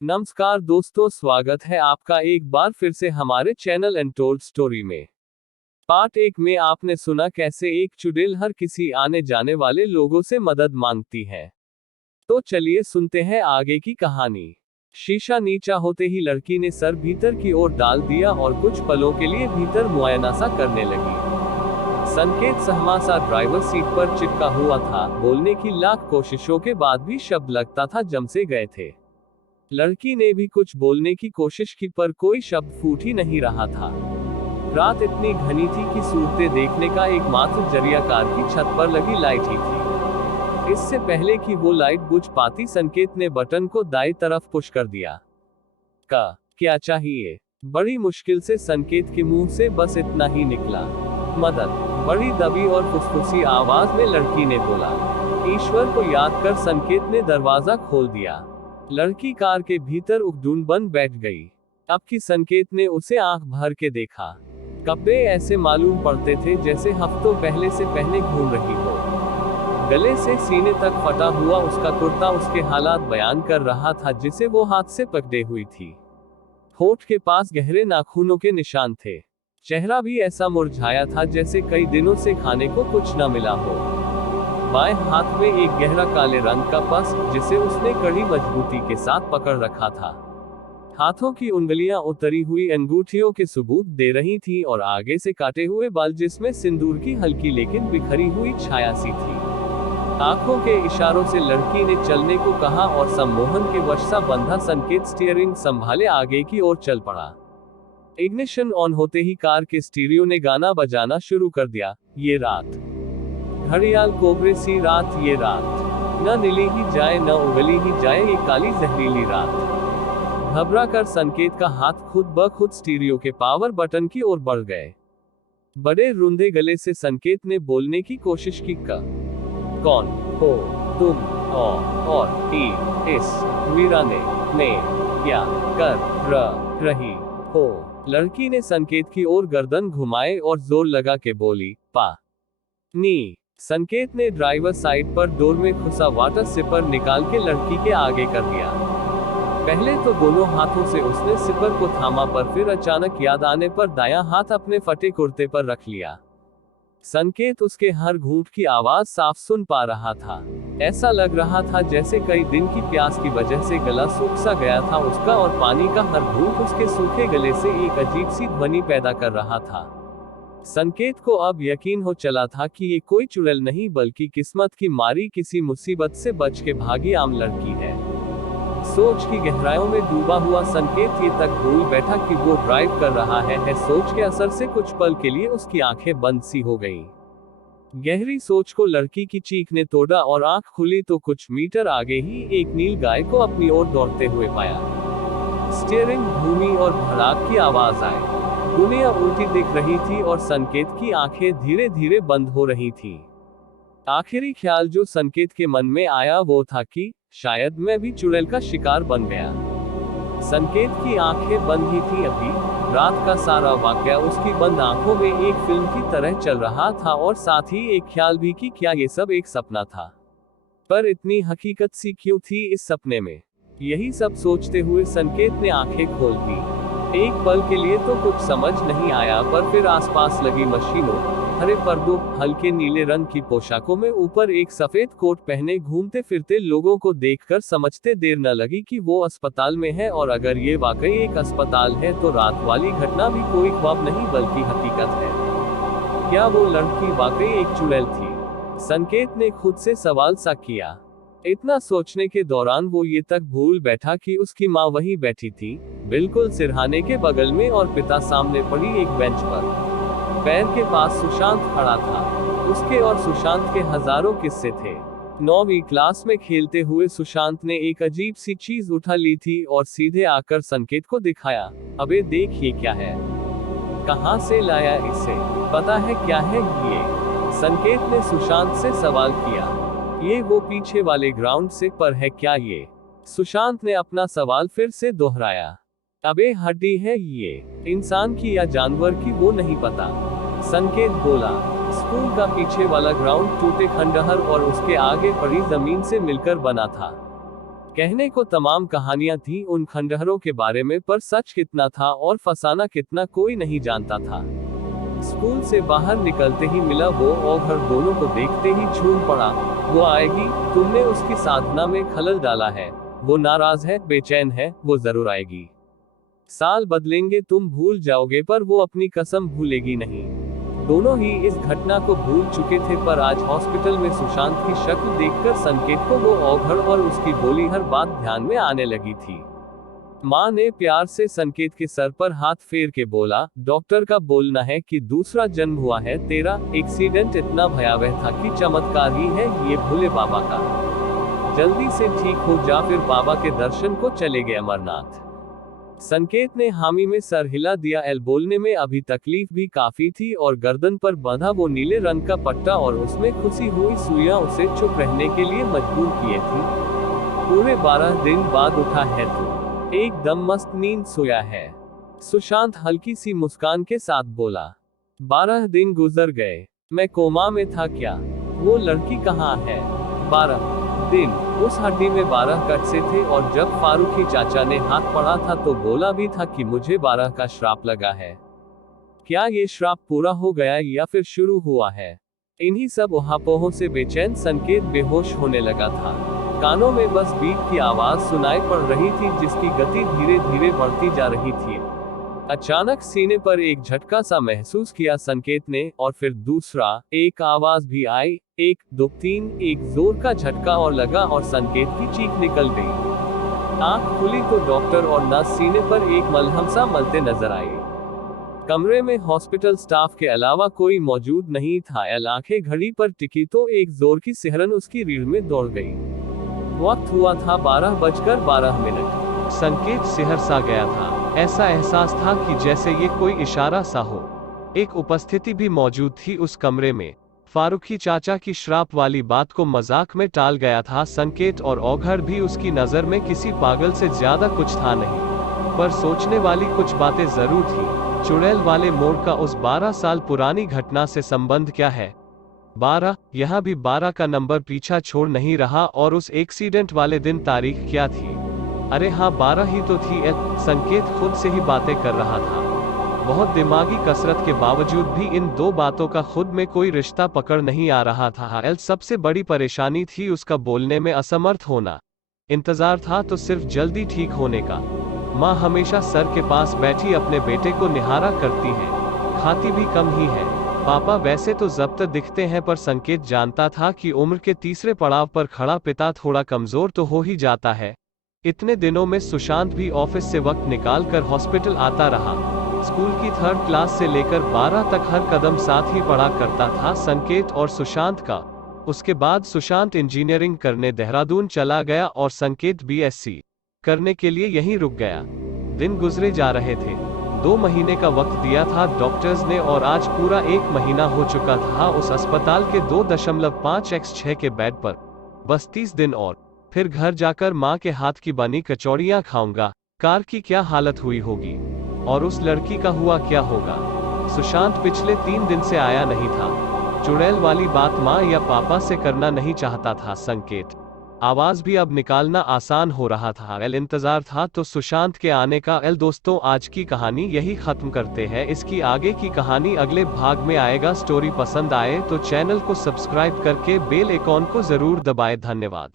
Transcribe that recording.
नमस्कार दोस्तों, स्वागत है आपका एक बार फिर से हमारे चैनल अनटोल्ड स्टोरी में। पार्ट 1 में आपने सुना कैसे एक चुड़ैल हर किसी आने जाने वाले लोगों से मदद मांगती है। तो चलिए सुनते हैं आगे की कहानी। शीशा नीचा होते ही लड़की ने सर भीतर की ओर डाल दिया और कुछ पलों के लिए भीतर मुआयना सा करने लगी। संकेत सहमा सा ड्राइवर सीट पर चिपका हुआ था। बोलने की लाख कोशिशों के बाद भी शब्द लगता था जम से गए थे। लड़की ने भी कुछ बोलने की कोशिश की पर कोई शब्द फूट ही नहीं रहा था। रात इतनी घनी थी कि सूरतें देखने का एकमात्र जरिया कार की छत पर लगी लाइट ही थी। इससे पहले कि वो लाइट बुझ पाती, संकेत ने बटन को दाईं तरफ पुश कर दिया। क्या चाहिए? बड़ी मुश्किल से संकेत के मुंह से बस इतना ही निकला, मदद। बड़ी दबी और फुसफुसी आवाज में लड़की ने बोला। ईश्वर को याद कर संकेत ने दरवाजा खोल दिया। लड़की कार के भीतर उकड़ून बन बैठ गई। अब की संकेत ने उसे आंख भर के देखा। कपड़े ऐसे मालूम पड़ते थे जैसे हफ्तों पहले से पहने घूम रही हो। गले से सीने तक फटा हुआ उसका कुर्ता उसके हालात बयान कर रहा था जिसे वो हाथ से पकड़े हुई थी। होठ के पास गहरे नाखूनों के निशान थे। चेहरा भी ऐसा मुरझाया था जैसे कई दिनों से खाने को कुछ न मिला हो। बाएं हाथ में एक गहरा काले रंग का पर्स जिसे उसने कड़ी मजबूती के साथ पकड़ रखा था। हाथों की उंगलियां उतरी हुई अंगूठियों के सबूत दे रही थी और आगे से काटे हुए बाल जिसमें सिंदूर की हल्की लेकिन बिखरी हुई छाया सी थी। आंखों के इशारों से लड़की ने चलने को कहा और सम्मोहन के वश सा बंधा संकेत स्टीयरिंग संभाले आगे की ओर चल पड़ा। इग्निशन ऑन होते ही कार के स्टीरियो ने गाना बजाना शुरू कर दिया। ये रात, घड़ियाल कोबरे सी रात, ये रात, न नीली ही जाए न उगली ही जाए, ये काली जहरीली रात। घबरा कर संकेत का हाथ खुद ब खुद स्टीरियो के पावर बटन की ओर बढ़ गए। बड़े रुंधे गले से संकेत ने बोलने की कोशिश की। कौन हो तुम? और इस वीराने में क्या कर रही हो? लड़की ने संकेत की ओर गर्दन घुमाए और जोर लगा के बोली, नी। संकेत ने ड्राइवर साइड पर डोर में खुसा वाटर सिपर निकाल के लड़की के आगे कर दिया। पहले तो दोनों हाथों से उसने सिपर को थामा पर फिर अचानक याद आने पर दायां हाथ अपने फटे कुर्ते पर रख लिया। संकेत उसके हर घूंट की आवाज साफ सुन पा रहा था। ऐसा लग रहा था जैसे कई दिन की प्यास की वजह से गला सूख सा गया था उसका और पानी का हर घूंट उसके सूखे गले से एक अजीब सी ध्वनि पैदा कर रहा था। संकेत को अब यकीन हो चला था कि ये कोई चुड़ैल नहीं बल्कि किस्मत की मारी किसी मुसीबत से बच के भागी आम लड़की है। सोच की गहराइयों में डूबा हुआ संकेत ये तक भूल बैठा कि वो ड्राइव कर रहा है। सोच के असर से कुछ पल के लिए उसकी आंखें बंद सी हो गईं। गहरी सोच को लड़की की चीख ने तोड़ा और आंख खुली तो कुछ मीटर आगे ही एक नील गाय को अपनी ओर दौड़ते हुए पाया। स्टीयरिंग घूमी और भड़ाक की आवाज आई। दुनिया उल्टी दिख रही थी और संकेत की आंखें धीरे धीरे बंद हो रही थीं। आखिरी ख्याल जो संकेत के मन में आया वो था कि शायद मैं भी चुड़ैल का शिकार बन गया। संकेत की आंखें बंद ही थी अभी। रात का सारा वाकया उसकी बंद आंखों में एक फिल्म की तरह चल रहा था और साथ ही एक ख्याल भी कि क्या ये सब एक सपना था। पर इतनी हकीकत सी क्यों थी इस सपने में? यही सब सोचते हुए संकेत ने आंखें खोल दी। एक पल के लिए तो कुछ समझ नहीं आया पर फिर आसपास लगी मशीनों, हरे पर्दों, हल्के नीले रंग की पोशाकों में ऊपर एक सफेद कोट पहने घूमते फिरते लोगों को देखकर समझते देर न लगी कि वो अस्पताल में है। और अगर ये वाकई एक अस्पताल है तो रात वाली घटना भी कोई ख्वाब नहीं बल्कि हकीकत है। क्या वो लड़की वाकई एक चुड़ैल थी? संकेत ने खुद से सवाल सा किया। इतना सोचने के दौरान वो ये तक भूल बैठा कि उसकी माँ वहीं बैठी थी, बिल्कुल सिरहाने के बगल में, और पिता सामने पड़ी एक बेंच पर पैर के पास सुशांत खड़ा था। उसके और सुशांत के हजारों किस्से थे। 9वीं क्लास में खेलते हुए सुशांत ने एक अजीब सी चीज उठा ली थी और सीधे आकर संकेत को दिखाया। अबे देख, ये क्या है? कहां से लाया इसे? पता है क्या है ये? संकेत ने सुशांत से सवाल किया। ये वो पीछे वाले ग्राउंड से पर है क्या ये? सुशांत ने अपना सवाल फिर से दोहराया। अबे हड्डी है ये, इंसान की या जानवर की वो नहीं पता। संकेत बोला। स्कूल का पीछे वाला ग्राउंड टूटे खंडहर और उसके आगे पड़ी जमीन से मिलकर बना था। कहने को तमाम कहानियां थी उन खंडहरों के बारे में, पर सच कितना था और फसाना कितना कोई नहीं जानता था। स्कूल से बाहर निकलते ही मिला वो औघड़, दोनों को देखते ही झूम पड़ा। वो आएगी, तुमने उसकी साधना में खलल डाला है। वो नाराज है, बेचैन है, वो जरूर आएगी। साल बदलेंगे, तुम भूल जाओगे, पर वो अपनी कसम भूलेगी नहीं। दोनों ही इस घटना को भूल चुके थे, पर आज हॉस्पिटल में सुशांत की शक्ल देखकर संकेत को वो औघड़ और उसकी बोली हर बात ध्यान में आने लगी थी। माँ ने प्यार से संकेत के सर पर हाथ फेर के बोला, डॉक्टर का बोलना है कि दूसरा जन्म हुआ है तेरा। एक्सीडेंट इतना भयावह था कि चमत्कार ही है ये भोले बाबा का। जल्दी से ठीक हो जा, फिर बाबा के दर्शन को चले गए अमरनाथ। संकेत ने हामी में सर हिला दिया। एल बोलने में अभी तकलीफ भी काफी थी और गर्दन पर बंधा वो नीले रंग का पट्टा और उसमें खुशी हुई सुइयां उसे चुप रहने के लिए मजबूर किए थी। पूरे 12 दिन बाद उठा है तू, एकदम मस्त नींद सोया है। सुशांत हल्की सी मुस्कान के साथ बोला। 12 दिन गुजर गए, मैं कोमा में था क्या? वो लड़की कहाँ है? 12 दिन, उस हड्डी में 12 कट से थे, और जब फारूकी चाचा ने हाथ पढ़ा था तो बोला भी था कि मुझे 12 का श्राप लगा है। क्या ये श्राप पूरा हो गया या फिर शुरू हुआ है? इन्हीं सब उहापोहों से बेचैन संकेत बेहोश होने लगा था। कानों में बस बीट की आवाज सुनाई पड़ रही थी, जिसकी गति धीरे धीरे बढ़ती जा रही थी। अचानक सीने पर एक झटका सा महसूस किया संकेत ने, और फिर दूसरा। एक आवाज भी आई, 1 2 3। एक जोर का झटका और लगा, और संकेत की चीख निकल गई। आंख खुली तो डॉक्टर और नर्स सीने पर एक मलहम सा मलते नजर आए। कमरे में हॉस्पिटल स्टाफ के अलावा कोई मौजूद नहीं था। एल आंखें घड़ी पर टिकी तो एक जोर की सिहरन उसकी रीढ़ में दौड़ गई। वक्त हुआ था 12:12। संकेत सिहर सा गया था। ऐसा एहसास था कि जैसे ये कोई इशारा सा हो। एक उपस्थिति भी मौजूद थी उस कमरे में। फारूकी चाचा की श्राप वाली बात को मजाक में टाल गया था संकेत, और औघड़ भी उसकी नजर में किसी पागल से ज्यादा कुछ था नहीं। पर सोचने वाली कुछ बातें जरूर थी। चुड़ैल वाले मोड़ का उस 12 साल पुरानी घटना से संबंध क्या है? 12, यहाँ भी 12 का नंबर पीछा छोड़ नहीं रहा। और उस एक्सीडेंट वाले दिन तारीख क्या थी? अरे हाँ, 12 ही तो थी। संकेत खुद से ही बातें कर रहा था। बहुत दिमागी कसरत के बावजूद भी इन दो बातों का खुद में कोई रिश्ता पकड़ नहीं आ रहा था। सबसे बड़ी परेशानी थी उसका बोलने में असमर्थ होना। इंतजार था तो सिर्फ जल्दी ठीक होने का। माँ हमेशा सर के पास बैठी अपने बेटे को निहारा करती है, खाती भी कम ही है। पापा वैसे तो जब्त दिखते हैं, पर संकेत जानता था कि उम्र के तीसरे पड़ाव पर खड़ा पिता थोड़ा कमजोर तो हो ही जाता है। इतने दिनों में सुशांत भी ऑफिस से वक्त निकाल कर हॉस्पिटल आता रहा। स्कूल की 3rd क्लास से लेकर 12 तक हर कदम साथ ही पढ़ा करता था संकेत और सुशांत का। उसके बाद सुशांत इंजीनियरिंग करने देहरादून चला गया और संकेत BSc करने के लिए यहीं रुक गया। दिन गुजरे जा रहे थे। 2 महीने का वक्त दिया था डॉक्टर्स ने, और आज पूरा 1 महीना हो चुका था उस अस्पताल के 2.5x6 के बेड पर। बस 30 दिन और फिर घर जाकर माँ के हाथ की बनी कचौड़ियाँ खाऊंगा। कार की क्या हालत हुई होगी, और उस लड़की का हुआ क्या होगा? सुशांत पिछले 3 दिन से आया नहीं था। चुड़ैल वाली बात माँ या पापा से करना नहीं चाहता था संकेत। आवाज भी अब निकालना आसान हो रहा था। इंतजार था तो सुशांत के आने का। दोस्तों, आज की कहानी यही खत्म करते हैं। इसकी आगे की कहानी अगले भाग में आएगा। स्टोरी पसंद आए तो चैनल को सब्सक्राइब करके बेल आइकॉन को जरूर दबाएं। धन्यवाद।